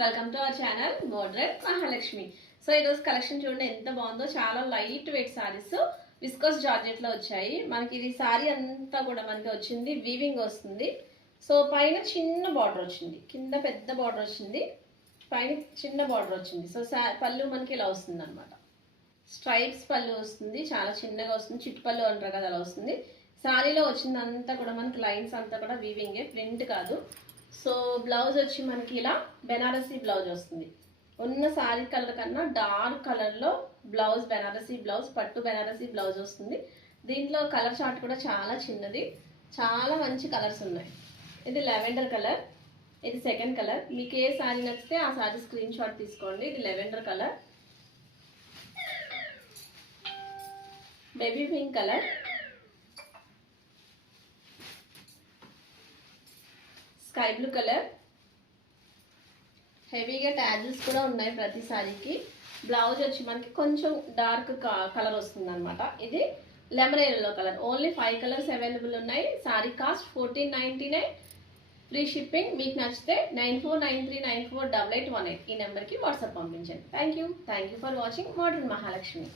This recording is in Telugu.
Welcome to our channel modern Mahalakshmi. So ఈరోజు కలెక్షన్ చూడండి ఎంత బాగుందో. చాలా light weight saris viscose georgette లో వచ్చాయి. మనకి ఇది సారీ అంతా కూడా మనకి వచ్చింది వీవింగ్ వస్తుంది. సో పైన చిన్న బార్డర్ వచ్చింది, కింద పెద్ద బార్డర్ వచ్చింది, పైన చిన్న బార్డర్ వచ్చింది. సో పళ్ళు మనకి ఇలా వస్తుంది అనమాట. స్ట్రైప్స్ పళ్ళు వస్తుంది, చాలా చిన్నగా వస్తుంది, చిట్ పళ్ళు అంటారు కదా అలా వస్తుంది. సారీలో వచ్చింది అంతా కూడా మనకి లైన్స్ అంతా కూడా వీవింగే, ప్రింట్ కాదు. సో బ్లౌజ్ వచ్చి మనకి ఇలా బెనారసీ బ్లౌజ్ వస్తుంది. ఉన్న సారీ కలర్ కన్నా డార్క్ కలర్లో బ్లౌజ్, బెనారసీ బ్లౌజ్, పట్టు బెనారసీ బ్లౌజ్ వస్తుంది. దీంట్లో కలర్ చార్ట్ కూడా చాలా చిన్నది, చాలా మంచి కలర్స్ ఉన్నాయి. ఇది లెవెండర్ కలర్, ఇది సెకండ్ కలర్. మీకు ఏ సారీ నచ్చితే ఆ సారీ స్క్రీన్ షాట్ తీసుకోండి. ఇది lavender colour, baby pink colour, sky blue colour. హెవీగా ట్యాజిల్స్ కూడా ఉన్నాయి ప్రతి సారీకి. బ్లౌజ్ వచ్చి మనకి కొంచెం డార్క్ కలర్ వస్తుంది అనమాట. ఇది lemon yellow colour. Only 5 colours available ఉన్నాయి. Sari cost 1499, free shipping. మీకు నచ్చితే 9493948818 ఈ నెంబర్కి వాట్సాప్ పంపించండి. Thank you for watching modern Mahalakshmi.